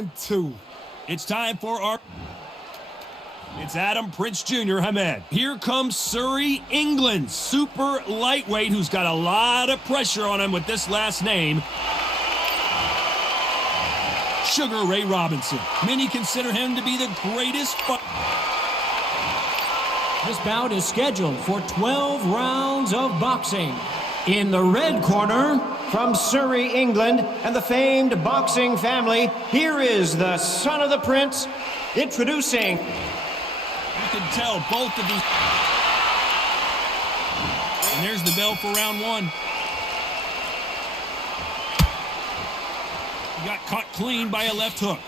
round two. It's time for our... It's Adam Prince Jr. Hamed. Here comes Surrey, England, super lightweight who's got a lot of pressure on him with this last name. Sugar Ray Robinson. Many consider him to be the greatest... This bout is scheduled for 12 rounds of boxing. In the red corner, from Surrey, England, and the famed boxing family, here is the son of the prince, introducing... You can tell both of these... And there's the bell for round one. He got caught clean by a left hook.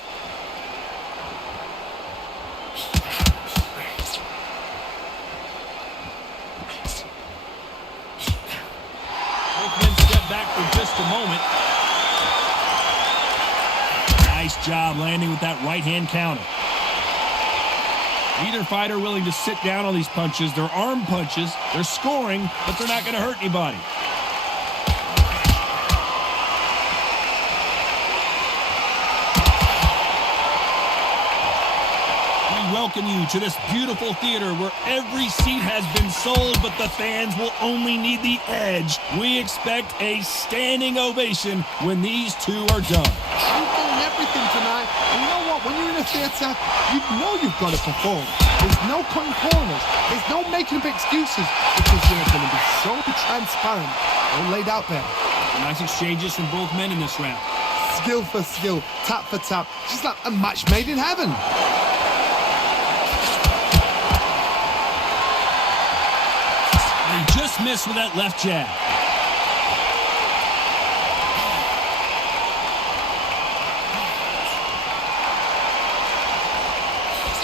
Both men step back for just a moment. Nice job landing with that right-hand counter. Neither fighter willing to sit down on these punches. They're arm punches. They're scoring, but they're not going to hurt anybody. We welcome you to this beautiful theater where every seat has been sold, but the fans will only need the edge. We expect a standing ovation when these two are done. You've done everything tonight. And you know what? When you're in a theatre, you know you've got to perform. There's no cutting corners. There's no making up excuses because you're going to be so transparent and laid out there. Nice exchanges from both men in this round. Skill for skill, tap for tap. Just like a match made in heaven. And he just missed with that left jab.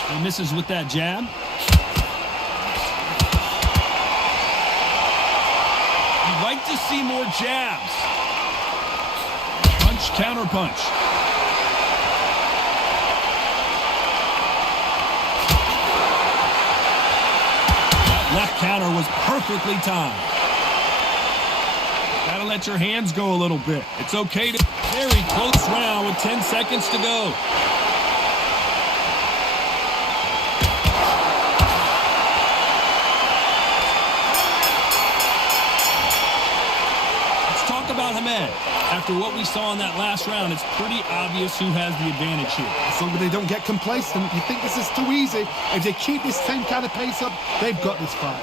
He misses with that jab. You'd like to see more jabs. Punch, counter punch. That left counter was perfectly timed. Gotta let your hands go a little bit. It's okay to... Very close round with 10 seconds to go. About Hamed. After what we saw in that last round, it's pretty obvious who has the advantage here. As long as they don't get complacent, you think this is too easy. If they keep this same kind of pace up, they've got this fight.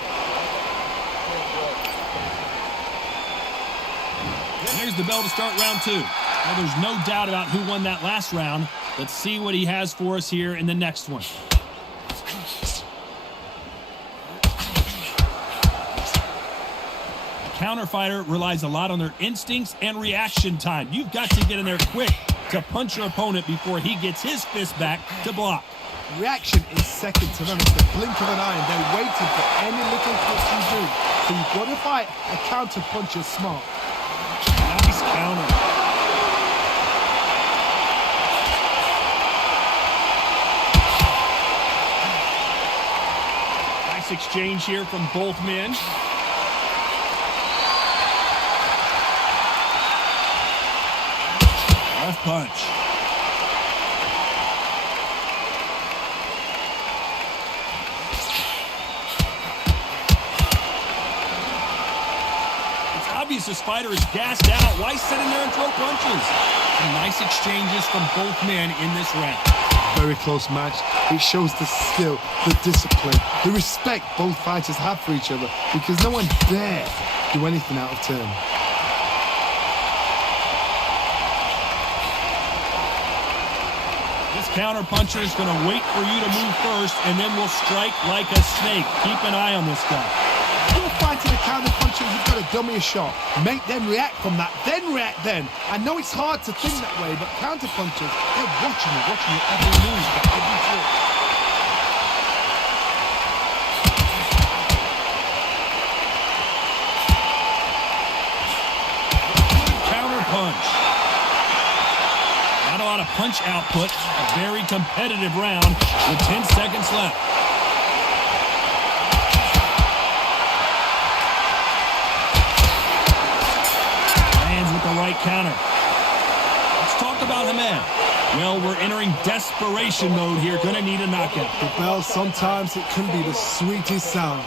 And here's the bell to start round two. Well, there's no doubt about who won that last round. Let's see what he has for us here in the next one. Counter fighter relies a lot on their instincts and reaction time. You've got to get in there quick to punch your opponent before he gets his fist back to block. Reaction is second to none. It's the blink of an eye, and they're waiting for any little touch you do. So you've got to fight a counter puncher smart. Nice counter. Nice exchange here from both men. Left punch. It's obvious this fighter is gassed out. Why sit in there and throw punches? Some nice exchanges from both men in this round. Very close match. It shows the skill, the discipline, the respect both fighters have for each other because no one dare do anything out of turn. Counter puncher is going to wait for you to move first and then will strike like a snake. Keep an eye on this guy. If you're fighting a counter puncher, you've got to dummy a shot. Make them react from that, then react then. I know it's hard to think that way, but counter punchers, they're watching you every move, every trick. Counter punch. Not a lot of punch output. A very competitive round with 10 seconds left. Lands with the right counter. Let's Let's talk about Hamed. Well, we're entering desperation mode here. Gonna need a knockout. The bell, sometimes it can be the sweetest sound.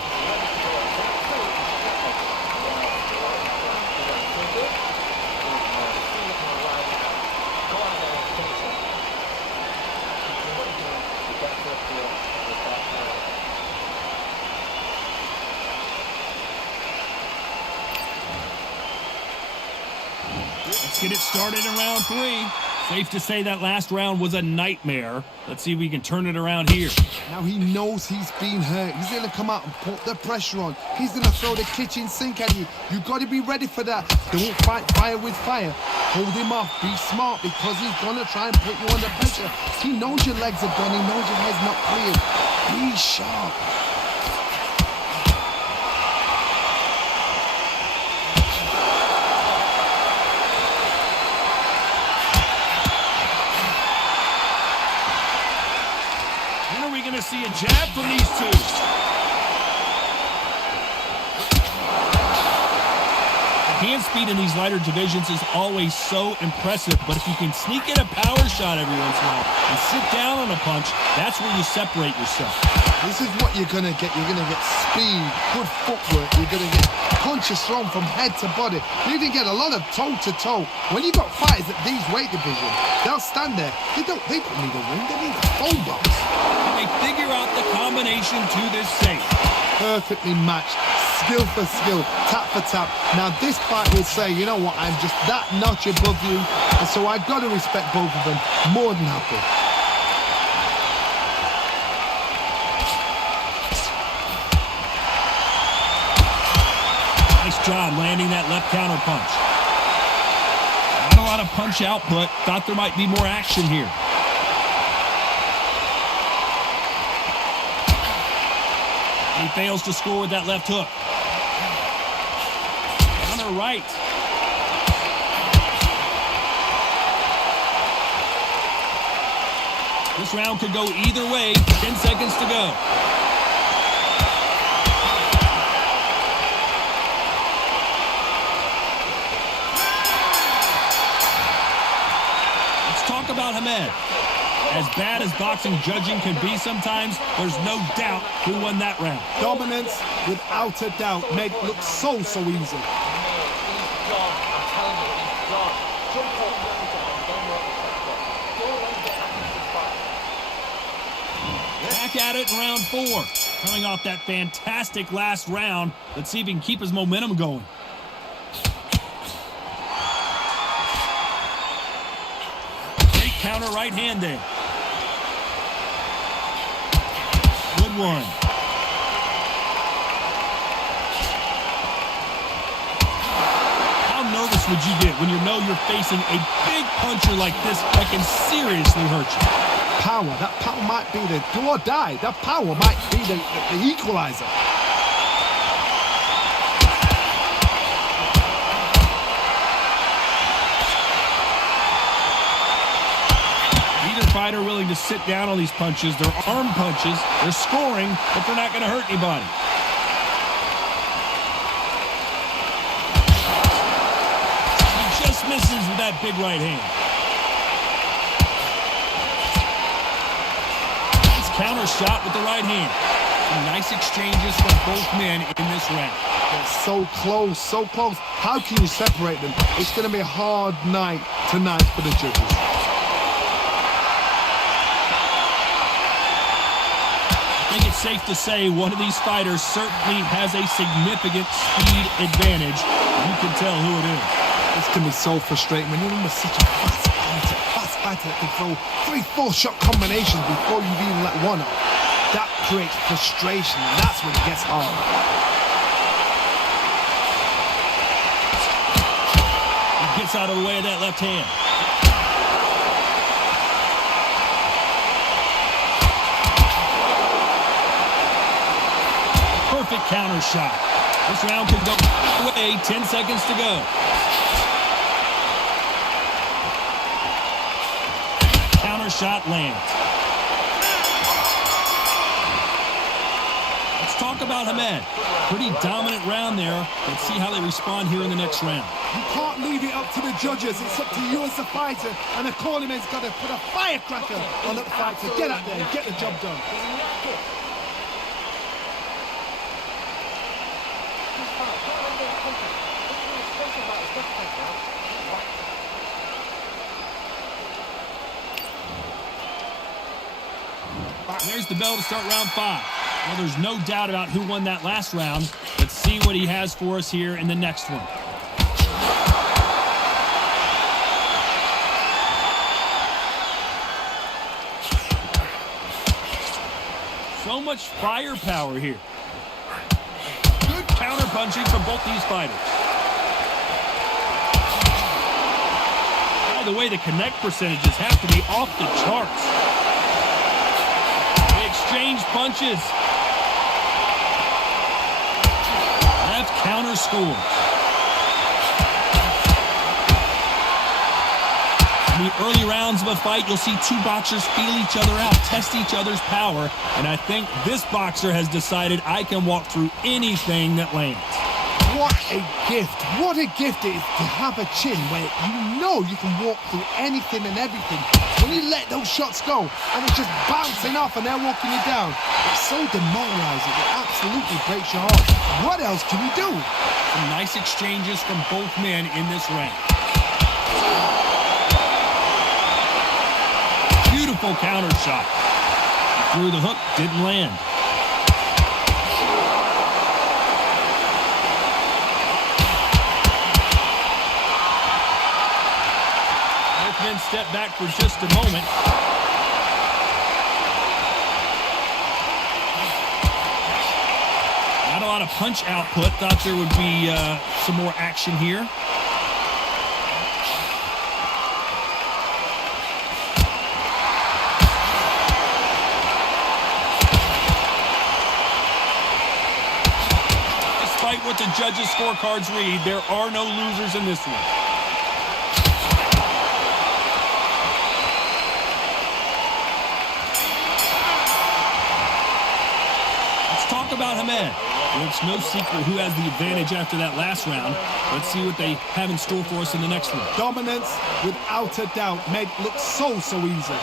Let's get it started in round 3. Safe to say that last round was a nightmare. Let's see if we can turn it around here. Now he knows he's been hurt. He's going to come out and put the pressure on. He's going to throw the kitchen sink at you. You've got to be ready for that. Don't fight fire with fire. Hold him off. Be smart because he's going to try and put you under pressure. He knows your legs are gone. He knows your head's not cleared. Be sharp. To see a jab from these two. Hand speed in these lighter divisions is always so impressive, but if you can sneak in a power shot every once in a while and sit down on a punch, that's where you separate yourself. This is what you're going to get. You're going to get speed, good footwork. You're going to get punches thrown from head to body. You're going to get a lot of toe-to-toe. When you've got fighters at these weight divisions, they'll stand there. They don't need a ring. They need a phone box. They figure out the combination to this safe. Perfectly matched. Skill for skill, tap for tap. Now this fight will say, you know what, I'm just that notch above you, and so I've got to respect both of them more than happy. Nice job landing that left counter punch. Not a lot of punch output. Thought there might be more action here. He fails to score with that left hook. Counter right. This round could go either way. 10 seconds to go. Let's talk about Hamed. As bad as boxing judging can be sometimes, there's no doubt who won that round. Dominance, without a doubt, made it look so easy. Back at it in round 4. Coming off that fantastic last round. Let's see if he can keep his momentum going. Great counter right hand there. Good one. How nervous would you get when you know you're facing a big puncher like this that can seriously hurt you? Power, that power might be the do or die. That power might be the equalizer. Fighter willing to sit down on these punches. They're arm punches. They're scoring, but they're not going to hurt anybody. He just misses with that big right hand. Nice counter shot with the right hand. Some nice exchanges from both men in this round. They're so close, so close. How can you separate them? It's going to be a hard night tonight for the judges. I think it's safe to say one of these fighters certainly has a significant speed advantage. You can tell who it is. This can be so frustrating when you're under such a fast fighter that can throw 3-4 shot combinations before you've even let one off. That creates frustration, and that's when it gets hard. He gets out of the way of that left hand. Perfect counter shot. This round could go away. 10 seconds to go. Counter shot lands. Let's talk about Hamed. Pretty dominant round there. Let's see how they respond here in the next round. You can't leave it up to the judges. It's up to you as the fighter. And the corner man's got to put a firecracker on that fighter. Get out there and get the job done. There's the bell to start round 5. Well, there's no doubt about who won that last round. Let's see what he has for us here in the next one. So much firepower here. Good counter punching from both these fighters. By the way, the connect percentages have to be off the charts. They exchange punches. Left counter scores. In the early rounds of a fight, you'll see two boxers feel each other out, test each other's power, and I think this boxer has decided I can walk through anything that lands. What a gift. What a gift it is to have a chin where you know you can walk through anything and everything. When you let those shots go and it's just bouncing off and they're walking you down, it's so demoralizing. It absolutely breaks your heart. What else can you do? Some nice exchanges from both men in this round. Beautiful counter shot. He threw the hook, didn't land. Both men step back for just a moment. Not a lot of punch output. Thought there would be some more action here. Despite what the judges' scorecards read, there are no losers in this one. Let's talk about Hamed. Well, it's no secret who has the advantage after that last round. Let's see what they have in store for us in the next one. Dominance, without a doubt, made look so easy.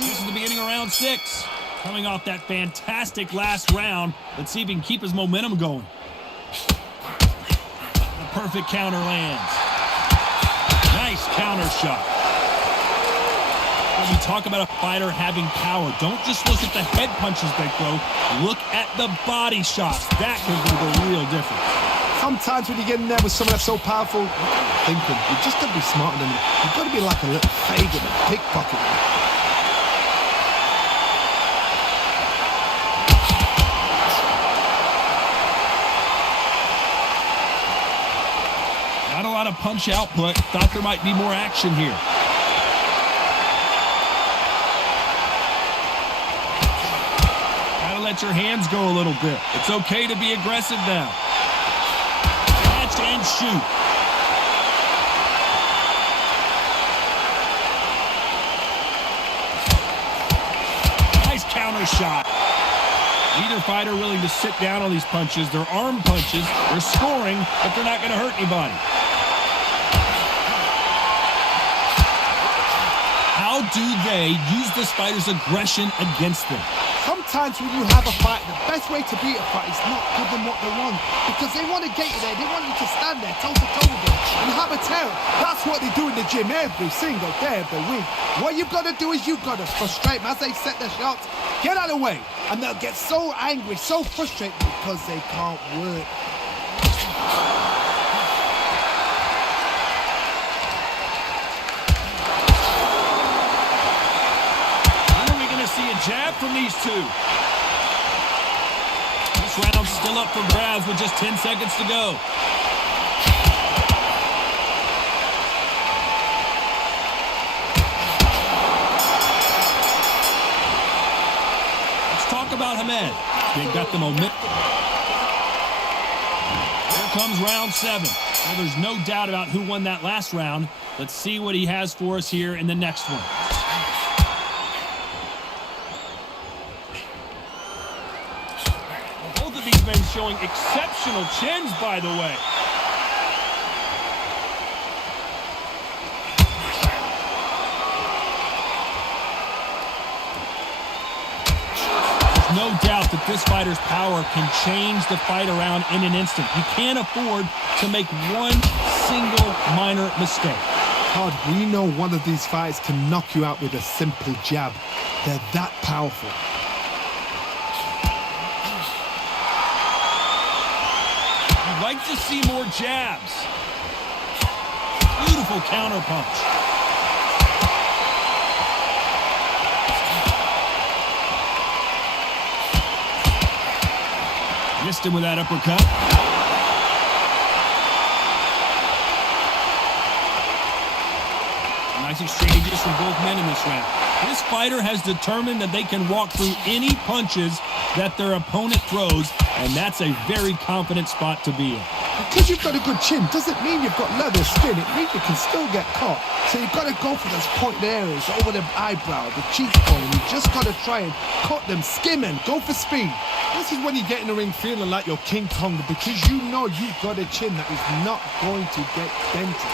This is the beginning of round 6. Coming off that fantastic last round, let's see if he can keep his momentum going. The perfect counter lands. Nice counter shot. When we talk about a fighter having power, don't just look at the head punches they throw. Look at the body shots. That can be the real difference. Sometimes when you get in there with someone that's so powerful, thinking, you just got to be smarter than them. You've got to be like a little faggot and pickpocket. Not a lot of punch output. Thought there might be more action here. Gotta let your hands go a little bit. It's okay to be aggressive now. Catch and shoot. Nice counter shot. Neither fighter willing to sit down on these punches. They're arm punches. They're scoring, but they're not going to hurt anybody. How do they use this fighter's aggression against them? Sometimes when you have a fight, the best way to beat a fight is not give them what they want. Because they want to get you there. They want you to stand there toe-to-toe with them and have a terror. That's what they do in the gym every single day of the week. What you've got to do is you've got to frustrate them as they set their shots. Get out of the way. And they'll get so angry, so frustrated because they can't work. See a jab from these two. This round's still up for grabs with just 10 seconds to go. Let's talk about Hamed. They got the momentum. Here comes round 7. Well, there's no doubt about who won that last round. Let's see what he has for us here in the next one. Both of these men showing exceptional chins, by the way. No doubt that this fighter's power can change the fight around in an instant. You can't afford to make one single minor mistake. Todd, we know one of these fights can knock you out with a simple jab. They're that powerful. You'd like to see more jabs. Beautiful counter punch. Missed him with that uppercut. Nice exchanges from both men in this round. This fighter has determined that they can walk through any punches that their opponent throws, and that's a very confident spot to be in. Because you've got a good chin doesn't mean you've got leather skin. It means you can still get caught. So you've got to go for those pointed areas over the eyebrow, the cheekbone. You just got to try and cut them, skim and go for speed. This is when you get in the ring feeling like you're King Kong, because you know you've got a chin that is not going to get dented.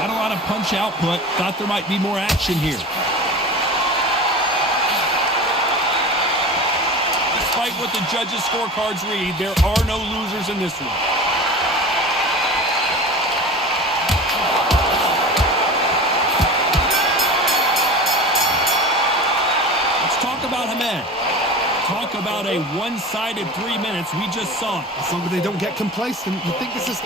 Not a lot of punch output. Thought there might be more action here. Despite what the judges' scorecards read, there are no losers in this one. About Hamed. Talk about a one-sided 3 minutes. We just saw it. As long as they don't get complacent, you think this is...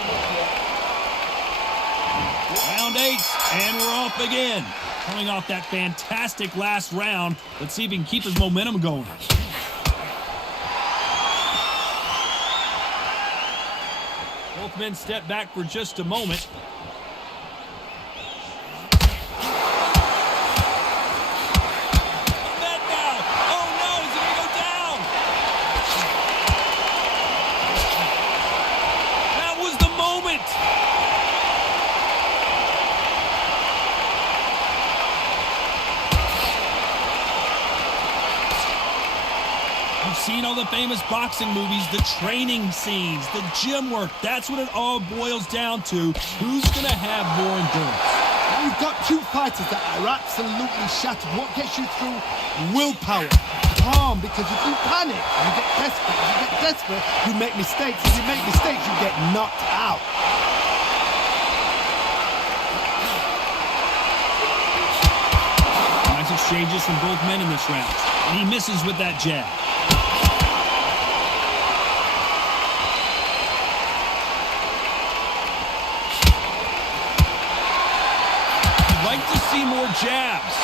Round 8, and we're off again. Coming off that fantastic last round. Let's see if he can keep his momentum going. Both men step back for just a moment. Seen all the famous boxing movies, the training scenes, the gym work. That's what it all boils down to. Who's going to have more endurance? You've got two fighters that are absolutely shattered. What gets you through? Willpower. Calm, because if you panic, you get desperate. If you get desperate, you make mistakes. If you make mistakes, you get knocked out. Nice exchanges from both men in this round. And he misses with that jab. Like to see more jabs.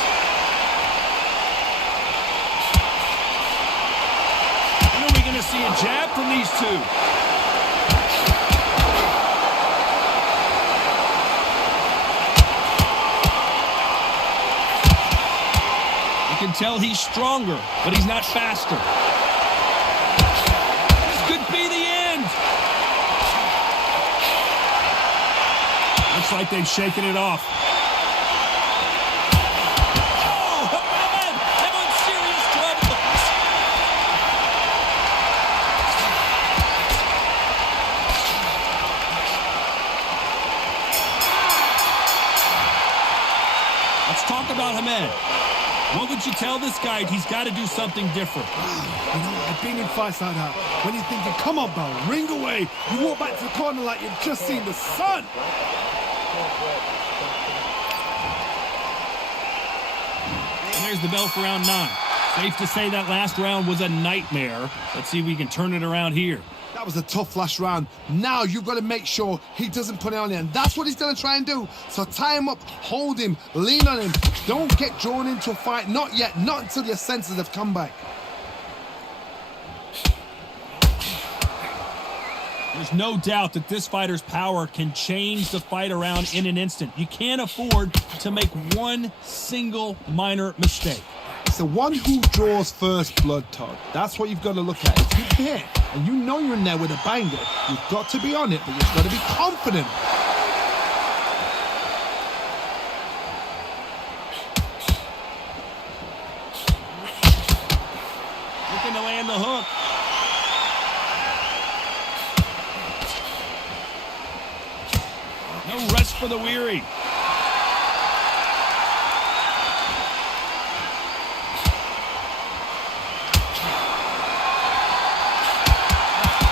When are we going to see a jab from these two? You can tell he's stronger, but he's not faster. This could be the end. Looks like they've shaken it off. Talk about Hamed. What would you tell this guy? He's got to do something different. You know, I've been in fights like that. When you're thinking, come on, bro, ring away. You walk back to the corner like you've just seen the sun. And there's the bell for round 9. Safe to say that last round was a nightmare. Let's see if we can turn it around here. That was a tough last round. Now you've got to make sure he doesn't put it on you. And that's what he's going to try and do. So tie him up, hold him, lean on him. Don't get drawn into a fight. Not yet. Not until your senses have come back. There's no doubt that this fighter's power can change the fight around in an instant. You can't afford to make one single minor mistake. It's the one who draws first blood, Todd. That's what you've got to look at. If you hit and you know you're in there with a banger, you've got to be on it, but you've got to be confident. Looking to land the hook. No rest for the weary.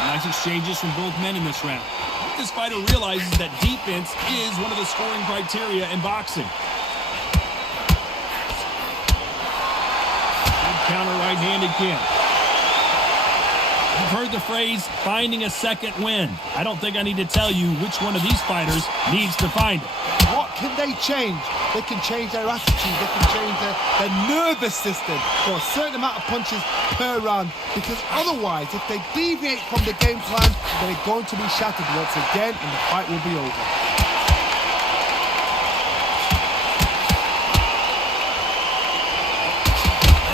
Nice exchanges from both men in this round. I think this fighter realizes that defense is one of the scoring criteria in boxing. Good counter right-handed kick. You've heard the phrase, finding a second win. I don't think I need to tell you which one of these fighters needs to find it. What can they change? They can change their attitude. They can change their nervous system for a certain amount of punches per round. Because otherwise, if they deviate from the game plan, they're going to be shattered once again and the fight will be over.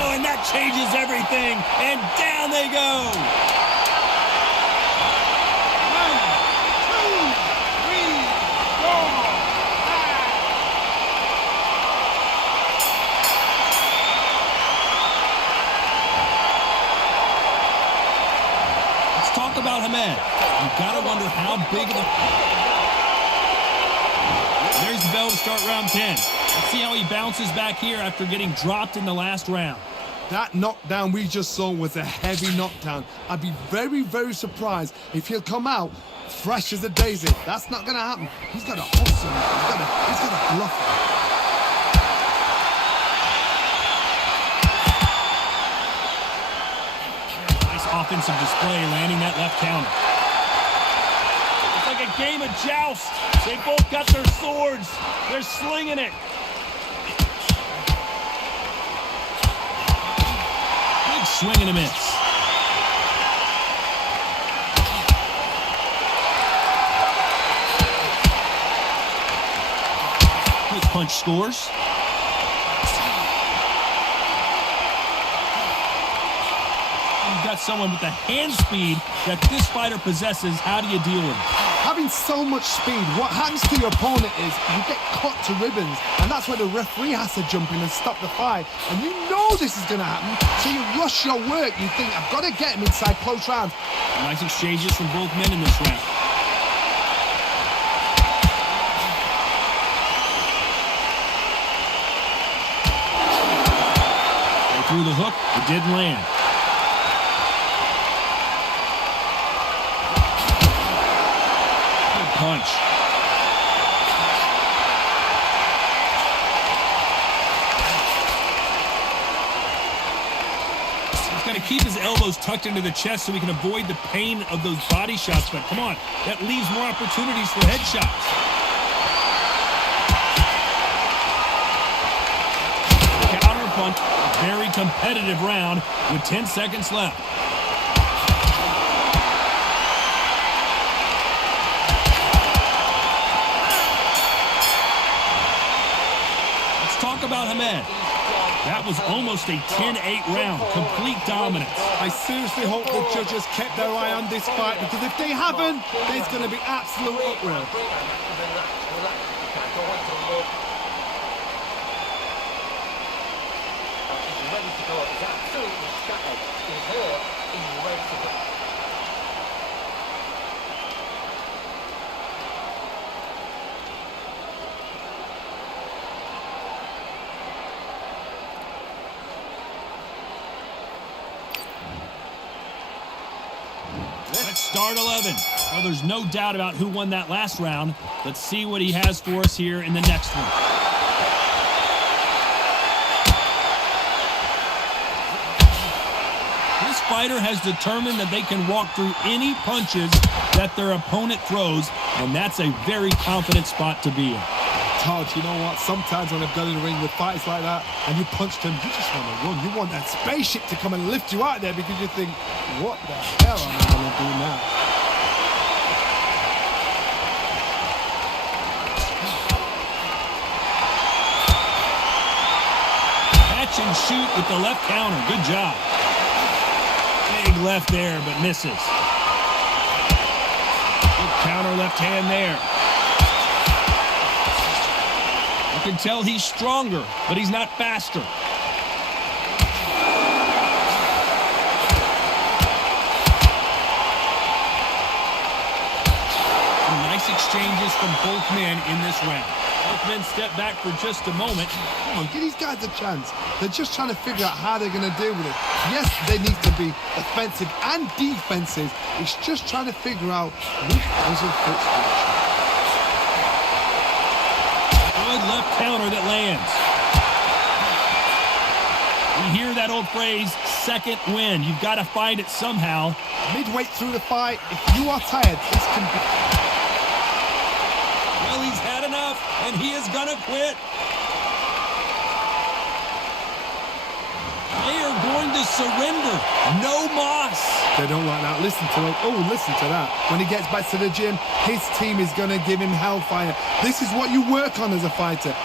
Oh, and that changes everything. And down they go. Talk about Hamed. You've got to wonder how big of a... There's the bell to start round 10. Let's see how he bounces back here after getting dropped in the last round. That knockdown we just saw was a heavy knockdown. I'd be very, very surprised if he'll come out fresh as a daisy. That's not going to happen. He's got to hustle. He's got to bluff it. Offensive display, landing that left counter. It's like a game of joust. They both got their swords. They're slinging it. Big swing and a miss. Quick punch scores. Got someone with the hand speed that this fighter possesses. How do you deal with it? Having so much speed, what happens to your opponent is you get cut to ribbons, and that's where the referee has to jump in and stop the fight. And you know this is going to happen, so you rush your work. You think, I've got to get him inside close rounds. Nice exchanges from both men in this round. They threw the hook, it didn't land. Punch. He's got to keep his elbows tucked into the chest so he can avoid the pain of those body shots, but come on, that leaves more opportunities for headshots. Counter punch, a very competitive round with 10 seconds left. Talk about Hamed. That was almost a 10-8 round. Complete dominance. I seriously hope the judges kept their eye on this fight, because if they haven't, there's going to be absolute uproar. Let's start 11. Well, there's no doubt about who won that last round. Let's see what he has for us here in the next one. This fighter has determined that they can walk through any punches that their opponent throws, and that's a very confident spot to be in. Todd, you know what? Sometimes when I've got in the ring with fights like that and you punched him, you just want to run. You want that spaceship to come and lift you out there, because you think, what the hell am I going to do now? shoot with the left counter. Good job. Big left there, but misses. Good counter left hand there. You can tell he's stronger, but he's not faster. Some nice exchanges from both men in this round. Both men step back for just a moment. Come on, give these guys a chance. They're just trying to figure out how they're going to deal with it. Yes, they need to be offensive and defensive. It's just trying to figure out which puzzle fits which. Good left counter that lands. We hear that old phrase, second win. You've got to find it somehow. Midway through the fight, if you are tired, this can be... Well, he's had enough, and he is going to quit. They are going to surrender. No moss. They don't like that. Listen to it. Oh, listen to that. When he gets back to the gym, his team is going to give him hellfire. This is what you work on as a fighter.